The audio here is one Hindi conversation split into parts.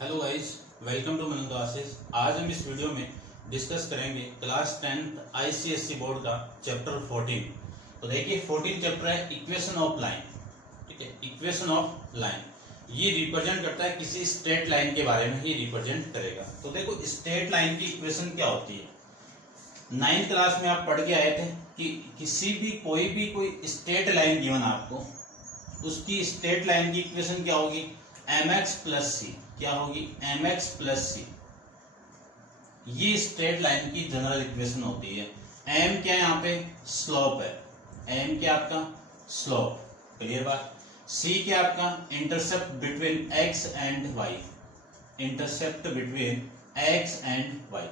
Hello guys, welcome to Manan classes. आज हम इस वीडियो में डिस्कस करेंगे क्लास 10th आईसीएसई बोर्ड का चैप्टर 14। तो देखिए 14 चैप्टर है इक्वेशन ऑफ लाइन। ठीक है, इक्वेशन ऑफ लाइन ये रिप्रेजेंट करता है किसी स्ट्रेट लाइन के बारे में ही रिप्रेजेंट करेगा। तो देखो स्ट्रेट लाइन की इक्वेशन क्या होती है। 9th क्लास में आप पढ़ के आए थे कि किसी भी कोई स्ट्रेट लाइन गिवन आपको, उसकी स्ट्रेट लाइन की इक्वेशन क्या होगी, mx प्लस सी। क्या होगी, mx प्लस सी। ये स्ट्रेट लाइन की जनरल इक्वेशन होती है। m क्या है, यहाँ पे स्लोप है। m क्या आपका स्लोप, क्लियर बात। c क्या आपका intercept between x and y, intercept between x and y।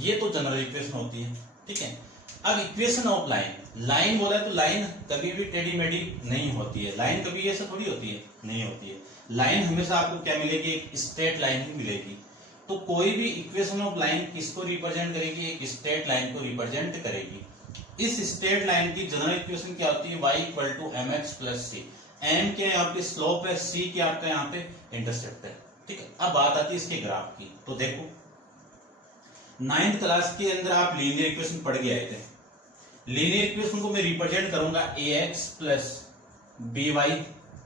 ये तो जनरल इक्वेशन होती है। ठीक है, अब इक्वेशन ऑफ लाइन, लाइन बोला तो लाइन कभी भी टेढ़ी मेढ़ी नहीं होती है। लाइन कभी ऐसा थोड़ी होती है, नहीं होती है। लाइन हमेशा आपको क्या मिलेगी, एक स्ट्रेट लाइन ही मिलेगी। तो कोई भी इक्वेशन ऑफ लाइन किसको रिप्रेजेंट करेगी, एक स्ट्रेट लाइन को रिप्रेजेंट करेगी। इस स्ट्रेट लाइन की जनरल इक्वेशन क्या होती है, y equal to m x plus c. M क्या यहाँ पे स्लोप है, सी क्या आपका यहाँ पे इंटरसेप्ट है। ठीक है, अब बात आती है इसके ग्राफ की। तो देखो 9th क्लास के अंदर आप लीनियर इक्वेशन पढ़ के आए थे। लीनियर इक्वेशन को मैं रिप्रेजेंट करूंगा ax plus by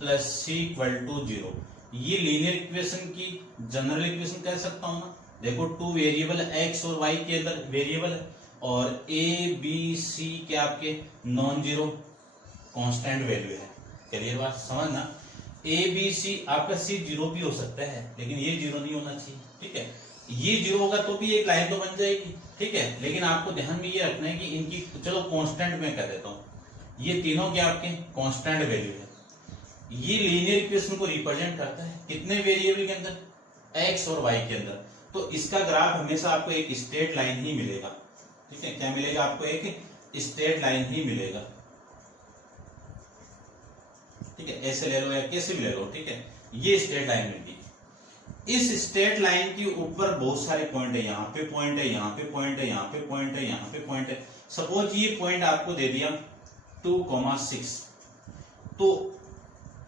plus c equal to 0। ये लीनियर इक्वेशन की जनरल इक्वेशन कह सकता हूं ना। देखो टू वेरिएबल x और y के अंदर वेरिएबल है, और a b c के आपके नॉन जीरो कांस्टेंट वैल्यू है। क्लियर बात, समझना। a b c आपका c जीरो भी हो सकता है, लेकिन ये जीरो नहीं होना चाहिए। ठीक है, ये जीरो होगा तो भी एक लाइन तो बन जाएगी। ठीक है, लेकिन आपको ध्यान में ये रखना है कि इनकी, चलो कांस्टेंट में कर देता हूं, ये तीनों के आपके कांस्टेंट वैल्यू है। ये लीनियर इक्वेशन को रिप्रेजेंट करता है कितने वेरिएबल के अंदर, x और y के अंदर। तो इसका ग्राफ हमेशा आपको एक स्ट्रेट लाइन ही मिलेगा। ठीक है, क्या मिलेगा आपको, एक स्ट्रेट लाइन ही मिलेगा। ठीक है, ऐसे ले लो या कैसे भी ले लो। ठीक है, ये स्ट्रेट लाइन मिलती है। इस स्ट्रेट लाइन के ऊपर बहुत सारे पॉइंट है, यहाँ पे पॉइंट है, यहाँ पे पॉइंट है, यहाँ पे पॉइंट है, यहाँ पे पॉइंट है। सपोज ये पॉइंट आपको दे दिया 2,6। तो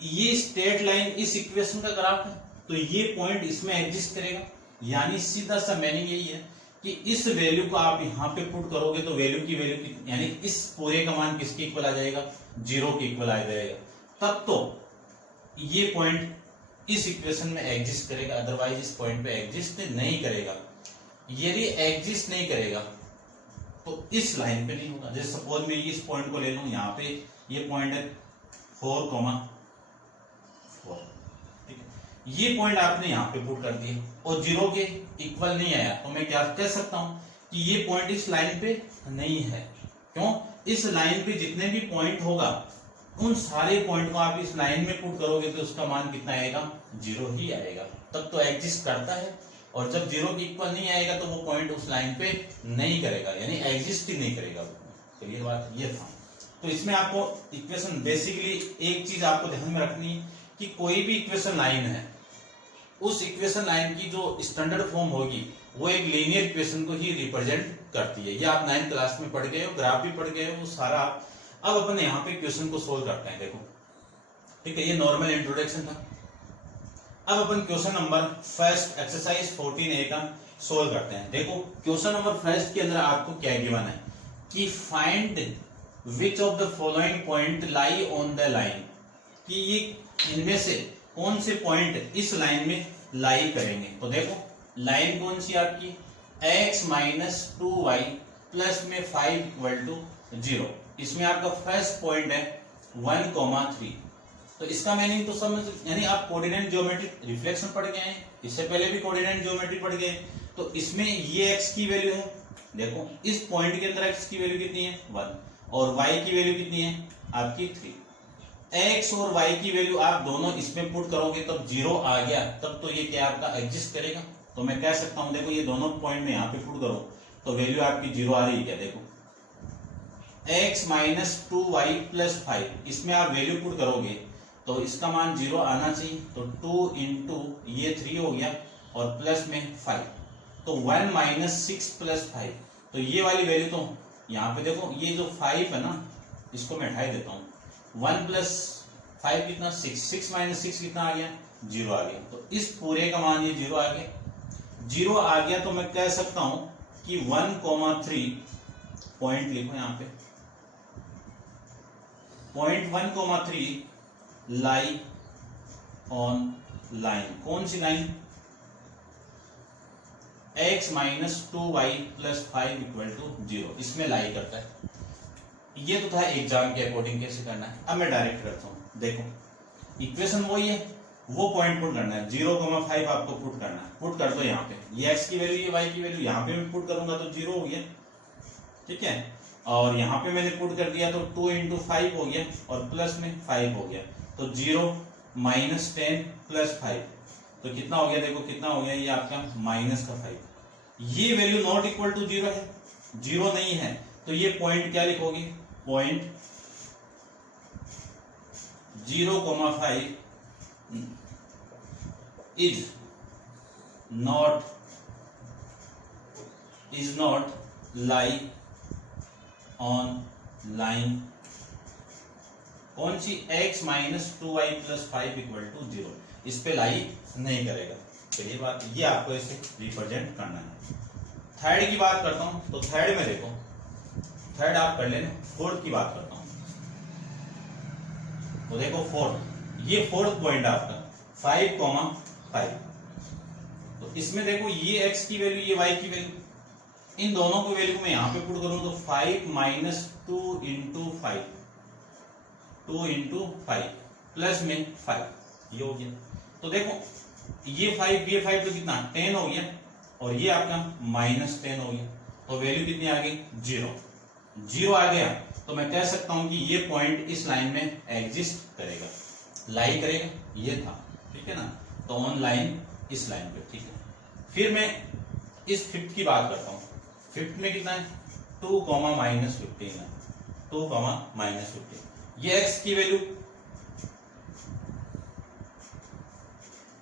ये स्ट्रेट लाइन इस इक्वेशन का ग्राफ है, तो ये पॉइंट इसमें एग्जिस्ट करेगा। यानी सीधा सा मीनिंग यही है कि इस वैल्यू को आप यहाँ पे पुट करोगे तो वैल्यू की यानी इस पूरे का मान किसके इक्वल आ जाएगा, 0 के इक्वल आ जाएगा। तब तो ये पॉइंट इस इक्वेशन में एग्जिस्ट करेगा, अदरवाइज इस पॉइंट पे एग्जिस्ट नहीं करेगा। यदि एग्जिस्ट नहीं करेगा तो इस लाइन पे नहीं होगा। जैसे सपोज मैं इस पॉइंट को ले लूं, यहाँ पे ये पॉइंट है 4,4। ठीक है, ये पॉइंट आपने यहाँ पे पुट कर दिया और 0 के इक्वल नहीं आया, तो मैं क्या कह सकता हूं कि ये पॉइंट इस लाइन पे नहीं है। क्यों, इस लाइन पे जितने भी पॉइंट होगा उन सारे पॉइंट को आप इस लाइन में पुट करोगे तो उसका मान कितना आएगा, 0 ही आएगा। तब तो एग्जिस्ट करता है। और जब 0 के इक्वल नहीं आएगा तो वो पॉइंट उस लाइन पे नहीं करेगा, यानी एग्जिस्ट ही नहीं करेगा। तो ये बात ये था। तो इसमें आपको इक्वेशन बेसिकली एक चीज आपको ध्यान में रखनी है कि कोई भी इक्वेशन लाइन है, उस इक्वेशन लाइन की जो स्टैंडर्ड फॉर्म होगी वो एक लीनियर इक्वेशन को ही रिप्रेजेंट करती है। ये आप 9th क्लास में पढ़ गए हो, ग्राफ भी पढ़ गए हो, वो सारा। अब अपन यहाँ पे क्वेश्चन को सोल्व करते हैं। देखो, ठीक है, ये नॉर्मल इंट्रोडक्शन था। अब अपन question number first exercise 14A का सोल्व करते हैं। देखो क्वेश्चन नंबर फर्स्ट के अंदर आपको क्या गिवन है कि find which of the following point lie on the line, कि ये इनमें से कौन से पॉइंट इस लाइन में लाई करेंगे। तो देखो लाइन कौन सी आपकी, x माइनस 2y प्लस में 5 इक्वल टू 0। इसमें आपका फर्स्ट पॉइंट है 1,3। तो इसका मीनिंग तो समझ, यानी आप कोऑर्डिनेट ज्योमेट्री रिफ्लेक्शन पढ़ गए हैं, इससे पहले भी कोऑर्डिनेट ज्योमेट्री पढ़ गए। तो इसमें ये x की वैल्यू है, देखो इस पॉइंट के अंदर x की वैल्यू कितनी है 1, और y की वैल्यू कितनी है आपकी 3। x और y की वैल्यू आप दोनों इसमें पुट करोगे तब 0 आ गया, तब तो ये क्या आपका एग्जिस्ट करेगा। तो मैं कह सकता हूं, देखो ये दोनों पॉइंट में यहाँ पे पुट करो तो वैल्यू आपकी 0 आ रही है। क्या, देखो x माइनस 2y प्लस 5, इसमें आप वैल्यू पुट करोगे तो इसका मान 0 आना चाहिए। तो 2 इंटू ये 3 हो गया और प्लस में 5, तो 1 माइनस 6 प्लस 5। तो ये वाली वैल्यू तो यहाँ पे देखो, ये जो 5 है ना, इसको मैं हटा देता हूँ। 1 प्लस 5 कितना, 6, 6 माइनस 6 कितना आ गया जीरो आ गया। तो इस पूरे का मान ये जीरो आ गया। जीरो आ गया तो मैं कह सकता हूं कि 1,3 पॉइंट लिखो यहां पे, पॉइंट 1,3 लाई ऑन लाइन। कौन सी line? x minus 2y plus 5 equal to 0, इसमें लाई करता है। ये तो था एग्जाम के अकॉर्डिंग कैसे करना है। अब मैं डायरेक्ट करता हूं। देखो इक्वेशन वही है, वो पॉइंट पुट करना है, 0,5 आपको पुट करना है। पुट कर दो यहाँ पे, ये x की वैल्यू ये y की वैल्यू, यहाँ पे मैं पुट करूंगा तो 0 हो गया, ठीक है। और यहाँ पे मैंने पुट कर दिया तो 2 इंटू 5 हो गया और प्लस में 5 हो गया, तो 0 माइनस 10 प्लस 5, तो कितना हो गया? देखो कितना हो गया, ये आपका माइनस का 5। ये वैल्यू नॉट इक्वल टू 0 है, 0 नहीं है, तो ये पॉइंट क्या लिखोगे? Point 0,5 is not lie on line। कौन सी? x minus 2y plus 5 equal to 0, इस पे लाई नहीं करेगा। चलिए बात, ये आपको इसे रिप्रेजेंट करना है। थर्ड की बात करता हूं, तो थर्ड में देखो, थर्ड आप कर लेना। फोर्थ की बात करता हूं, तो देखो फोर्थ, ये फोर्थ पॉइंट आपका 5,5। तो इसमें देखो ये x की वैल्यू, ये y की वैल्यू, इन दोनों को वैल्यू में यहां पे पुट करूं तो 5 माइनस 2 इंटू 5, 2 इंटू 5 प्लस में 5, ये हो गया। तो देखो ये 5 तो कितना? 10 हो गया, और ये आपका माइनस 10 हो गया, तो वैल्यू कितनी आ गई? 0 आ गया। तो मैं कह सकता हूं कि ये पॉइंट इस लाइन में एग्जिस्ट करेगा, लाई करेगा, ये था, ठीक है ना। तो ऑन लाइन इस लाइन पे, ठीक है। फिर मैं इस फिफ्थ की बात करता हूं। फिफ्थ में कितना है? 2, माइनस 15 है, 2, माइनस 15। ये x की वैल्यू,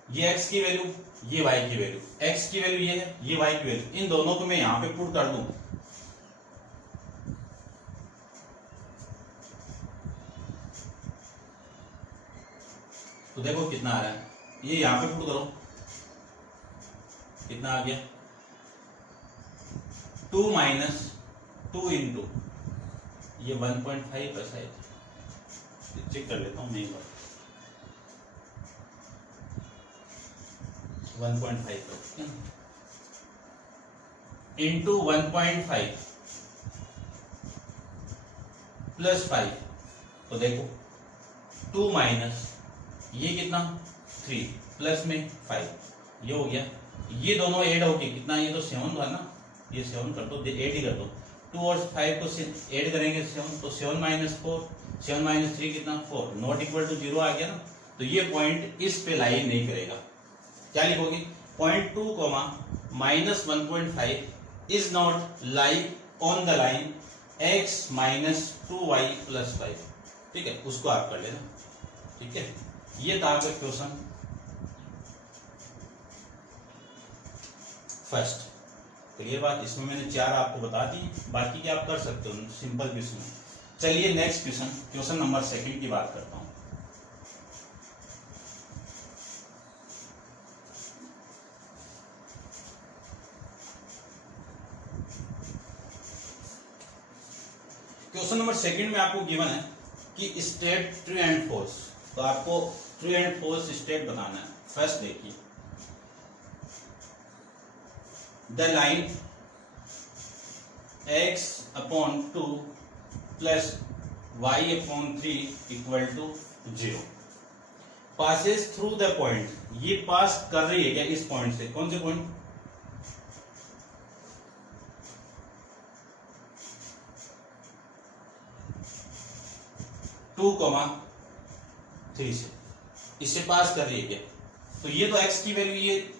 ये x की वैल्यू, ये y की वैल्यू, x की वैल्यू ये है, ये y की वैल्यू, इन दोनों को मैं यहां पे पुट कर दूं तो देखो कितना आ रहा है। ये यहां पे पुट करो, कितना आ गया? 2 माइनस 2 इंटू ये 1.5 ऐसा है, चेक कर लेता हूं मैं एक बार। 1.5 इंटू 1.5 प्लस 5, तो देखो 2 माइनस ये कितना? 3 प्लस में 5, ये हो गया। ये दोनों ऐड हो गए, कितना? ये तो 7 था ना, ये 7 कर दो, ऐड ही कर दो। 2 और 5 को ऐड करेंगे 7, तो 7 माइनस 4, 7 माइनस 3 कितना? 4, नॉट इक्वल टू 0 आ गया ना। तो ये पॉइंट इस पे लाई नहीं करेगा। क्या लिखोगे? Point 2, minus 1.5 is not lie on the line x minus 2y plus 5, ठीक है, उसको आप कर लेना, ठीक है। ये था आपका क्वेश्चन फर्स्ट। क्लियर बात? इसमें मैंने 4 आपको बता दी, बाकी के आप कर सकते हो सिंपल क्वेश्चन। चलिए नेक्स्ट क्वेश्चन, क्वेश्चन नंबर 2 की बात करता हूं। क्वेश्चन नंबर 2 में आपको गिवन है कि स्टेट ट्रू एंड फॉल्स, तो आपको ट्रू एंड फॉल्स स्टेट बताना है। फर्स्ट देखिए, the line x/2 plus y/3 equal to 0 passes through the point. ये पास कर रही है क्या इस पॉइंट से? कौन से पॉइंट? टू, 3 से, इससे पास कर रही है क्या? तो ये तो x की वैल्यू, ये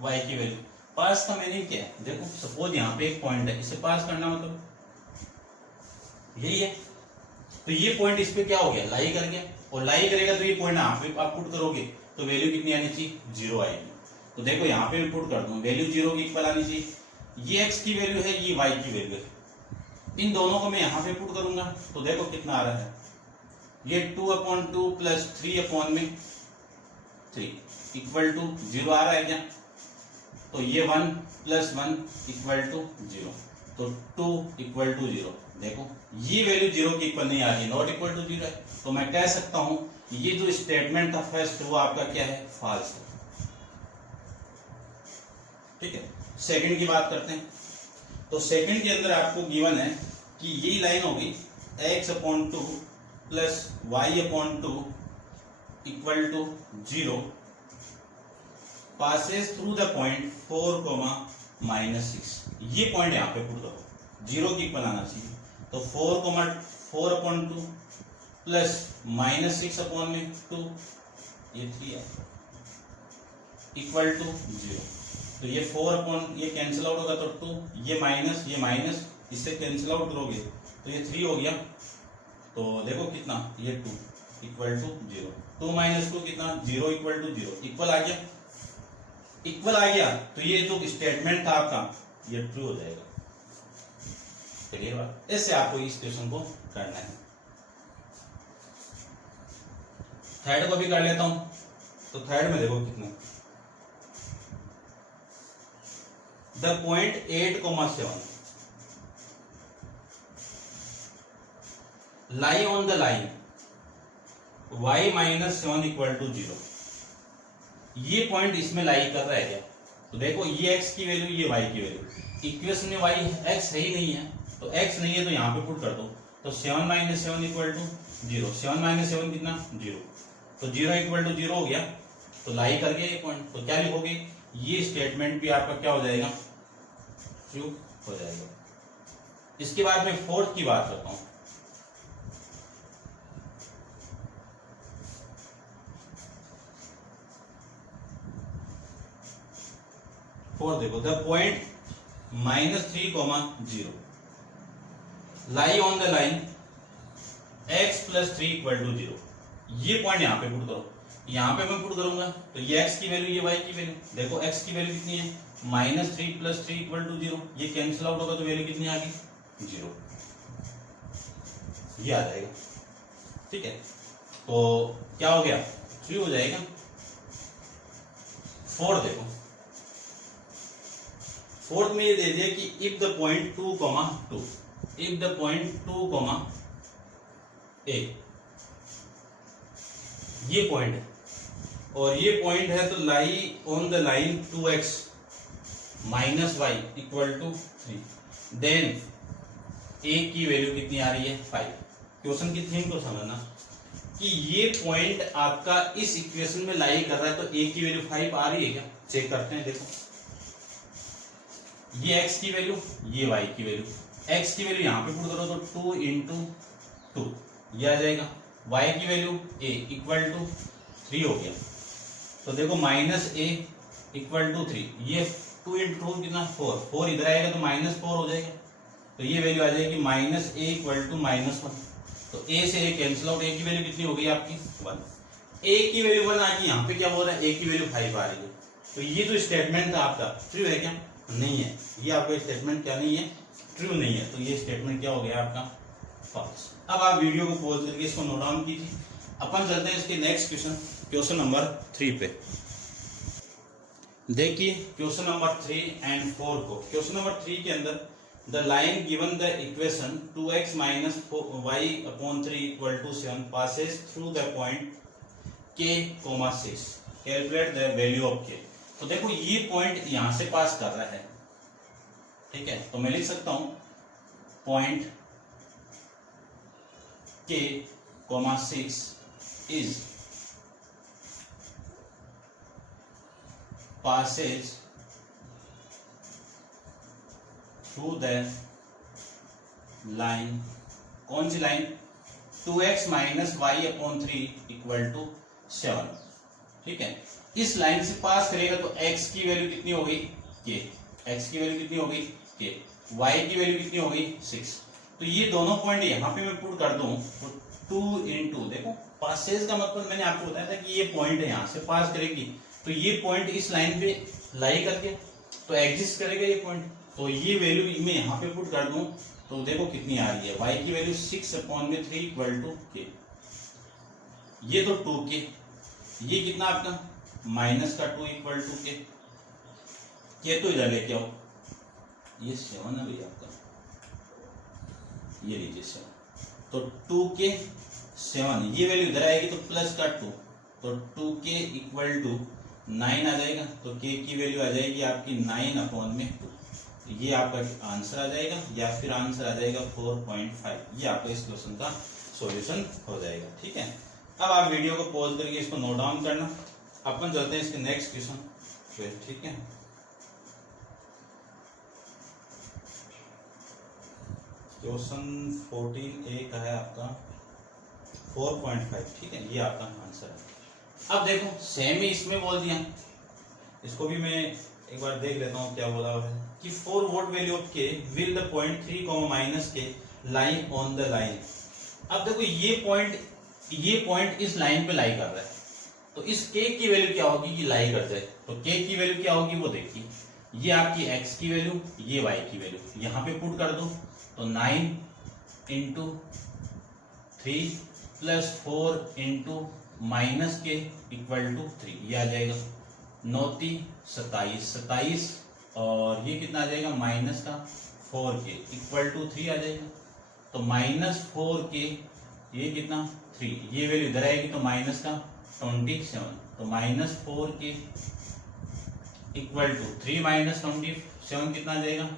y की वैल्यू, पास का मीनिंग क्या है? देखो सपोज यहाँ पे एक पॉइंट है, इसे पास करना मतलब यही है। तो ये पॉइंट इस पे क्या हो गया? लाई कर गया, और लाई करेगा तो ये पॉइंट यहाँ पे आप पुट करोगे तो वैल्यू कितनी आनी चाहिए? 0 आएगी। तो देखो यहाँ पे मैं पुट कर दूं, वैल्यू 0 की इक्वल आनी चाहिए। ये x की वैल्यू है, ये y की वैल्यू है, इन दोनों को मैं यहाँ पे पुट करूंगा तो देखो कितना आ रहा है? ये 2/2 प्लस 3/3, इक्वल टू 0 आ रहा है क्या? तो ये 1 + 1 इक्वल टू 0, तो 2 इक्वल टू 0। देखो ये वैल्यू 0 की इक्वल नहीं आ रही है, नॉट इक्वल टू 0 है, तो मैं कह सकता हूं ये जो स्टेटमेंट था फर्स्ट वो आपका क्या है? फॉल्स है। ठीक है, सेकंड की बात करते हैं। तो सेकंड के अंदर आपको गिवन है कि यही लाइन होगी x/2 + y/2 equal to 0 passes through the point 4, -6। ये पॉइंट यहां पे पुट करो, 0 की इक्वल आना चाहिए। तो 4/2 प्लस -6/2 ये 3 है इक्वल टू 0। तो ये 4 ये कैंसिल आउट होगा तो 2, ये माइनस इससे कैंसिल आउट करोगे तो ये 3 हो गया। तो देखो कितना, ये 2 इक्वल टू 0, 2 - 2 कितना? 0 इक्वल टू 0, इक्वल आ गया। इक्वल आ गया तो ये जो स्टेटमेंट था आपका ये ट्रू हो जाएगा। क्लियर बात? ऐसे आपको इस क्वेश्चन को करना है। थर्ड को भी कर लेता हूं। तो थर्ड में देखो कितना, the point 8,7 lie on the line y -7 equal to 0। ये पॉइंट इसमें लाई कर रहा है क्या? तो देखो ये x की वैल्यू, ये y की वैल्यू, इक्वेशन में y x है ही नहीं है, तो x नहीं है तो यहाँ पे पुट कर दो। तो 7 - 7 इक्वल टू 0, 7 - 7 कितना? 0, तो 0 इक्वल टू 0 हो गया, तो लाई कर गया ये पॉइंट। तो क्या लिखोगे? ये स्टेटमेंट भी आपका क्या हो जाएगा? ट्रू हो जाएगा। इसके बाद में फोर्थ की बात करता हूं। फोर्थ देखो, the point -3, 0 lie on the line x + 3 equal to 0। ये पॉइंट यहां पे पुट करो, यहां पे मैं पुट करूंगा तो ये x की वैल्यू, ये y की वैल्यू। देखो x की वैल्यू कितनी है? -3 + 3 इक्वल टू 0। ये कैंसिल आउट होगा तो वैल्यू कितनी आ गई? 0, ये आ जाएगा। ठीक है, तो क्या हो गया? ट्रू हो जाएगा। फोर्थ देखो, फोर्थ में ये दे दिया कि if the point 2, 2, if the point 2, a, ये पॉइंट है और ये पॉइंट है, तो lie on the line 2x - y equal to 3, then a की वैल्यू कितनी आ रही है? 5। क्वेश्चन की थीम को समझना कि ये पॉइंट आपका इस इक्वेशन में लाई कर रहा है, तो a की वैल्यू 5 आ रही है क्या? चेक करते हैं। देखो ये x की वैल्यू, ये y की वैल्यू, x की वैल्यू यहां पे पुट करो तो 2 × 2 ये आ जाएगा, y की वैल्यू a इक्वल टू 3 हो गया। तो देखो -a इक्वल टू 3, ये 2 × 2 कितना? 4, 4 इधर आएगा तो -4 हो जाएगा, तो ये वैल्यू आ जाएगी -a इक्वल टू -1। तो a से a कैंसिल आउट, a की वैल्यू कितनी हो गई आपकी? 1। a की वैल्यू 1 आ गई, यहाँ पे क्या बोल रहा है? a की वैल्यू 5 आ रही है। तो ये जो स्टेटमेंट था आपका ट्रू है क्या? नहीं है। ये आपका स्टेटमेंट क्या नहीं है? ट्रू नहीं है। तो ये स्टेटमेंट क्या हो गया आपका? फॉल्स। अब आप वीडियो को पॉज करके इसको नोट डाउन कीजिए। अपन चलते हैं इसके नेक्स्ट क्वेश्चन, क्वेश्चन नंबर 3 पे। देखिए क्वेश्चन नंबर 3 और 4 को। क्वेश्चन नंबर 3 के अंदर the line given the equation 2x - y/3 equal to 7 passes through the point k, 6। Calculate the value of k। तो देखो ये पॉइंट यहां से पास कर रहा है, ठीक है, तो मैं लिख सकता हूं point k, 6 is passes through the line, कौन सी line? 2x - y/3 equal to 7। ठीक है, इस लाइन से पास करेगा तो x की वैल्यू कितनी हो गई? k, x की वैल्यू कितनी हो गई? k, y की वैल्यू कितनी हो गई? 6। तो ये दोनों पॉइंट यहां पे मैं पुट कर दूं तो 2 × 2, देखो पासेज का मतलब मैंने आपको बताया था कि ये पॉइंट है, यहां से पास करेगी तो ये पॉइंट इस लाइन पे लाई करके तो एग्जिस्ट करेगा ये पॉइंट। तो ये वैल्यू मैं यहाँ पे पुट कर दूं तो देखो कितनी आ रही है? y की वैल्यू 6/3 इक्वल टू k, ये तो 2k, ये कितना आपका माइनस का 2 इक्वल टू के तो इधर लेके आओ, ये 7 है भैया आपका, ये लीजिए 7, तो 2 के 7, ये वैल्यू इधर आएगी तो प्लस का 2, तो 2 के इक्वल टू 9 आ जाएगा, तो के की वैल्यू आ जाएगी आपकी 9/2, ये आपका आंसर आ जाएगा, या फिर आंसर आ जाएगा 4.5। ये आपका इस क्वेश्चन का सॉल्यूशन हो जाएगा। ठीक है, अब आप वीडियो को पॉज करके इसको नोट डाउन करना, अपन चलते हैं इसके नेक्स्ट क्वेश्चन पे। ठीक है, क्वेश्चन 14A का है आपका 4.5। ठीक है, ये आपका आंसर है। अब देखो सेम ही इसमें बोल दिया, इसको भी मैं एक बार देख लेता हूँ क्या बोला हुआ है कि 4 वोट वैल्यू ऑफ के विल द पॉइंट 3, माइनस के लाइन ऑन द लाइन। अब देखो ये पॉइंट इस लाइन पे लाई कर रहा है, तो इस के की वैल्यू क्या होगी कि लाई कर जाए, तो के की वैल्यू क्या होगी वो देखिए, ये आपकी x की वैल्यू, ये y की वैल्यू, यहाँ पे पुट कर दो, तो 9 इंटू 3 प्लस 4 इंटू माइनस के इक्वल टू 3, ये आ जाएगा 9 27, और ये कितना आ जाएगा माइनस का 4 के इक्वल टू 3 आ जाएगा, तो -4 के ये कितना 3, ये वैल्यू इधर आएगी तो माइनस का 27, तो -4 के इक्वल टू 3 माइनस 27 कितना आ जाएगा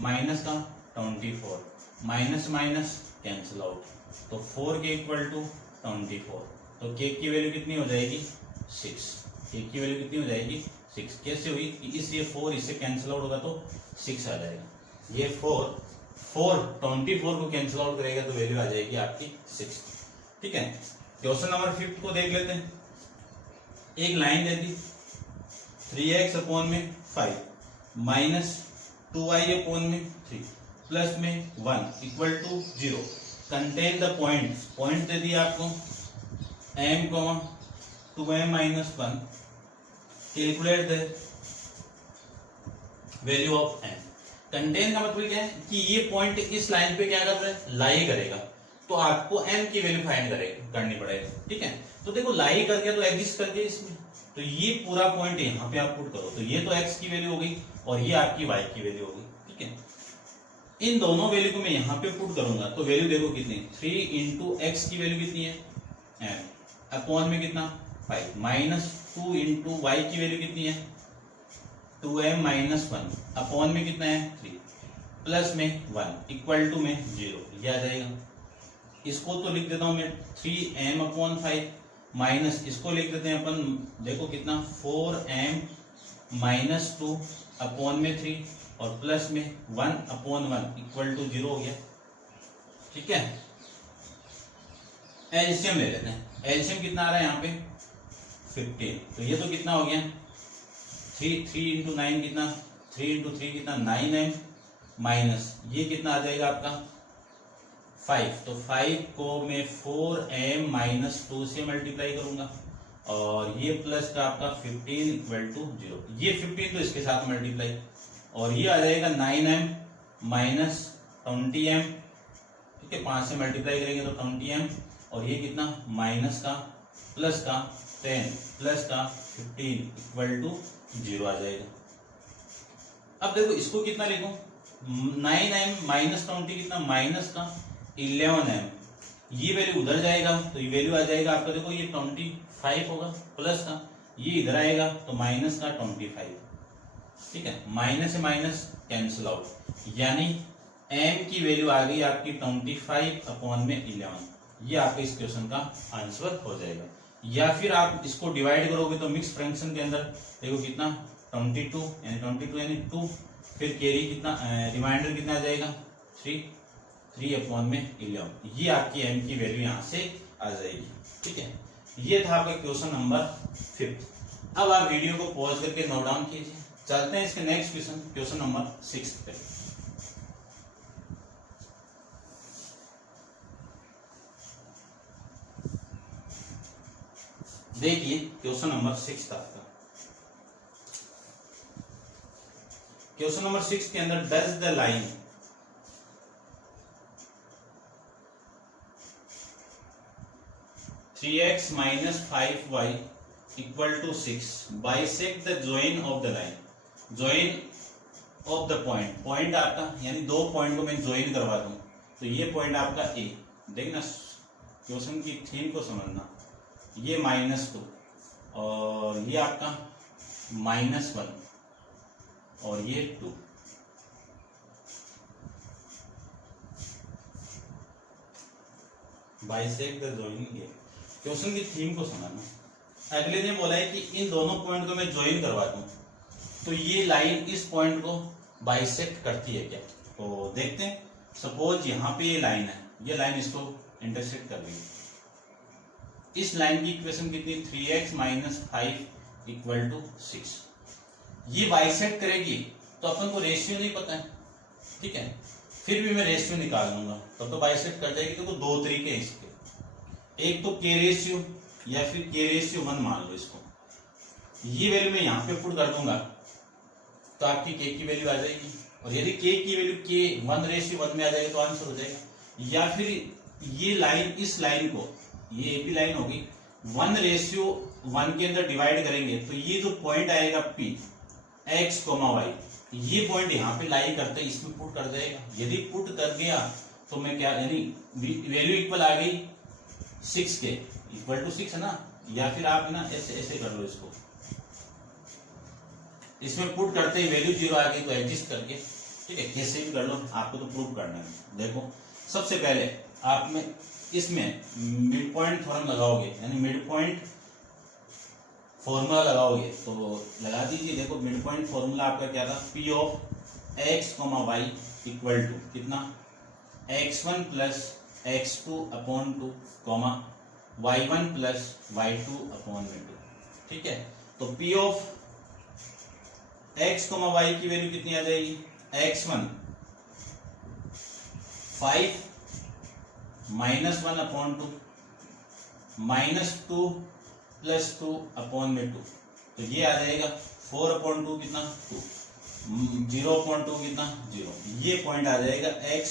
माइनस का 24, माइनस माइनस कैंसिल आउट, तो 4 के इक्वल टू 24, तो के की वैल्यू कितनी हो जाएगी 6, के की वैल्यू कितनी हो जाएगी 6। कैसे हुई कि इसलिए 4 इससे कैंसिल आउट होगा तो 6 आ जाएगा, ये 24 को कैंसिल आउट करेगा तो वैल्यू आ जाएगी आपकी 6। ठीक है, क्वेश्चन नंबर 5 को देख लेते हैं। एक लाइन दे दी 3x अपॉन में 5 माइनस 2y अपॉन में 3 प्लस में 1 equal to 0, contain the point दे दिया आपको m, 2m minus 1, calculate the value of m। Contain का मतलब क्या है कि ये पॉइंट इस लाइन पे क्या कर रहा है, लाई करेगा, तो आपको m की वैल्यू फाइंड करनी पड़ेगी। ठीक है, तो देखो लाई करके तो एग्जिस्ट करके इसमें, तो ये पूरा पॉइंट यहाँ पे आप पुट करो, तो ये तो x की वैल्यू हो गई और ये आपकी y की वैल्यू हो गई। ठीक है, इन दोनों वैल्यू को मैं यहाँ पे पुट करूंगा तो वैल्यू देखो कितनी, 3 इंटू एक्स की वैल्यू कितनी है m, अपॉन में कितना 5, माइनस 2 इंटू वाई की वैल्यू कितनी है 2m माइनस 1, अपॉन में कितना है 3, प्लस में 1 इक्वल टू में 0, ये आ जाएगा। इसको तो लिख देता हूं मैं 3m अपॉन 5 माइनस इसको लिख देते हैं अपन, देखो कितना 4m माइनस 2 अपॉन में 3 और प्लस में 1 अपॉन 1 इक्वल टू 0 हो गया। ठीक है, एलसीएम ले लेते हैं, एलसीएम कितना आ रहा है यहाँ पे 15, तो ये तो कितना हो गया 3 इंटू 9 कितना, 3 इंटू 3 कितना 9m माइनस ये कितना आ जाएगा आपका 5, तो 5 को मैं 4m माइनस 2 से मल्टीप्लाई करूंगा और ये प्लस का आपका 15 इक्वल टू 0, ये 15 तो इसके साथ मल्टीप्लाई और ये आ जाएगा 9m माइनस 20m। ठीक है, 5 से मल्टीप्लाई करेंगे तो 20m और ये कितना माइनस का प्लस का 10 प्लस का 15 इक्वल टू 0 आ जाएगा। अब देखो इसको कितना लिखूं, 9m माइनस 20 कितना माइनस का 11m, ये वैल्यू उधर जाएगा तो ये वैल्यू आ जाएगा आपका, देखो ये 25 होगा प्लस का, ये इधर आएगा तो माइनस का 25। ठीक है, माइनस से माइनस कैंसिल आउट, यानी m की वैल्यू आ गई आपकी 25 अपॉन में 11, ये आपके इस क्वेश्चन का आंसर हो जाएगा। या फिर आप इसको डिवाइड करोगे तो मिक्स फ्रैक्शन के अंदर देखो कितना 22 यानी 2, फिर कैरी कितना रिमाइंडर कितना आ जाएगा 3 अपॉन में 11, ये आपकी m की वैल्यू यहाँ से आ जाएगी। ठीक है, ये था आपका क्वेश्चन नंबर 5। अब आप वीडियो को पॉज करके नोट डाउन कीजिए, चलते हैं इसके नेक्स्ट क्वेश्चन नंबर 6 पे। देखिए क्वेश्चन नंबर 6 था आपका। क्वेश्चन नंबर 6 के अंदर does the line three x minus 5y equal to 6 bisect the join of the line, join of the point, point आपका यानी दो पॉइंट को मैं ज्वाइन करवा दूं तो ये पॉइंट आपका ए, देखना क्वेश्चन की थीम को समझना, ये -2 और ये आपका -1 और ये 2, बाइसेक्ट द ज्वाइनिंग, ये क्वेश्चन की थीम को समझना। अगले ने बोला है कि इन दोनों पॉइंट को मैं ज्वाइन करवा दूं तो ये लाइन इस पॉइंट को बाइसेक्ट करती है क्या, तो देखते हैं। सपोज यहाँ पे ये लाइन है, ये लाइन इसको इंटरसेक्ट कर रही है। इस लाइन की इक्वेशन कितनी, 3x - 5 = 6। ये बाइसेक्ट करेगी तो अपन को रेशियो नहीं पता है, ठीक है, फिर भी मैं रेशियो निकाल लूंगा तब तो बाइसेक्ट कर जाएगी। तो दो तरीके हैं इसके, एक तो के रेशियो या फिर k/1 मान लो इसको, ये वैल्यू मैं यहाँ पे पुट कर दूंगा तो आपकी k की वैल्यू आ जाएगी, और यदि k की वैल्यू k 1/1 में आ जाएगी तो आंसर हो जाएगा। या फिर ये लाइन, इस लाइन को, ये AP लाइन होगी, 1/1 के अंदर डिवाइड करेंगे तो ये जो पॉइंट आएगा P x, y, ये पॉइंट यहाँ पे लाई करते हैं, इसमें पुट कर जाएगा। यदि पुट कर दिया तो मैं क्या, यानी वैल्यू इक्वल आ गई 6 के, इक्वल टू 6 है ना, या फिर आप ना ऐसे कर लो इसको, इसमें पुट करते ही वैल्यू 0 आ गई तो एडजस्ट करके, ठीक है, कैसे भी कर लो, आपको तो प्रूव करना है। देखो सबसे पहले आप में इसमें मिड पॉइंट थ्योरम लगाओगे, यानी मिड पॉइंट फॉर्मूला लगाओगे तो लगा दीजिए। देखो मिड पॉइंट फॉर्मूला आपका क्या था, P of x, y equal to कितना, x1 + x2/2, y1 + y2/2, ठीक है। तो P of x, y की वैल्यू कितनी आ जाएगी, x1 5 - 1/2 -2 + 2/2, तो ये आ जाएगा 4/2 कितना 2, 0/2 कितना 0, ये पॉइंट आ जाएगा x,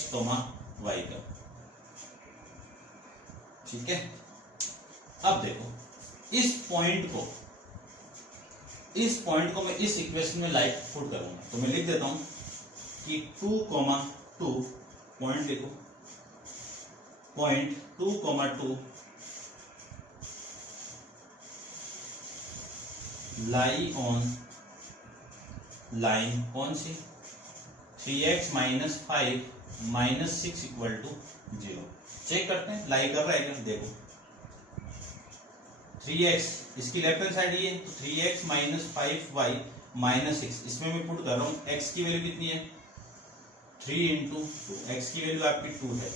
y का, ठीक है। अब देखो इस पॉइंट को मैं इस इक्वेशन में लाइक पुट करूंगा तो मैं लिख देता हूं कि 2,2 पॉइंट, देखो पॉइंट 2,2 लाई ऑन लाइन कौन सी, 3x - 5 - 6 = 0। चेक करते हैं लाई कर रहा है क्या, देखो 3x इसकी लेफ्ट हैंड साइड ये, तो 3x - 5y - 6, इसमें मैं पुट कर रहा हूँ x की वैल्यू कितनी है 3 × 2, x की वैल्यू आपकी 2 है,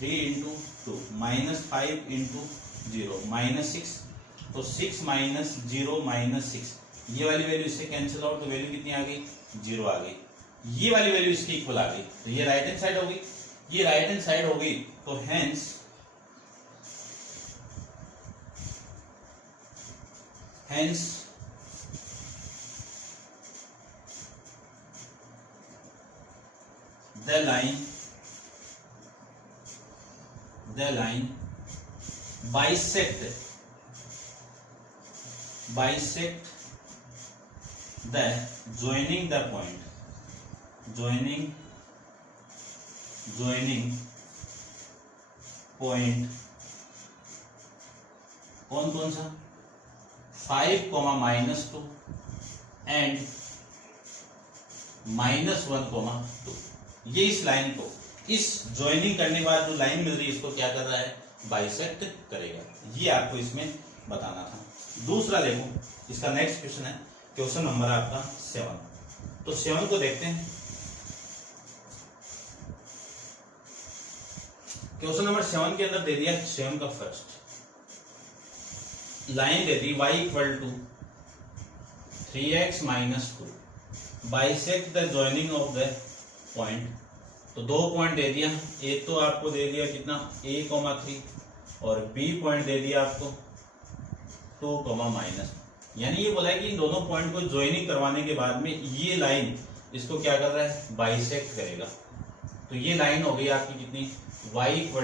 3 × 2 -5 × 0 -6, तो 6 - 0 - 6, ये वाली वैल्यू इससे कैंसिल आउट, तो वैल्यू कितनी आ गई 0 आ गई। ये वाली वैल्यू इसकी इक्वल आ गई, तो ये राइट हैंड साइड हो गई, ये राइट हैंड साइड हो गई, तो hence the line bisect the joining point कौन सा 5, -2 एंड -1, 2, ये इस लाइन को, इस ज्वाइनिंग करने के बाद जो लाइन मिल रही है इसको क्या कर रहा है, बाइसेक्ट करेगा। ये आपको इसमें बताना था। दूसरा देखो, इसका नेक्स्ट क्वेश्चन है, क्वेश्चन नंबर आपका 7। तो 7 को देखते हैं। क्वेश्चन नंबर 7 के अंदर दे दिया 7 का first line they the y = 3x - 2 bisect the joining of the point. तो दो पॉइंट दे दिया, एक तो आपको दे दिया कितना a, 3 और b पॉइंट दे दिया आपको 2, यानी ये बोला है कि इन दोनों पॉइंट को ज्वाइनिंग करवाने के बाद में ये लाइन इसको क्या कर रहा है, बाइसेक्ट करेगा। तो ये लाइन हो गई आपकी कितनी, y =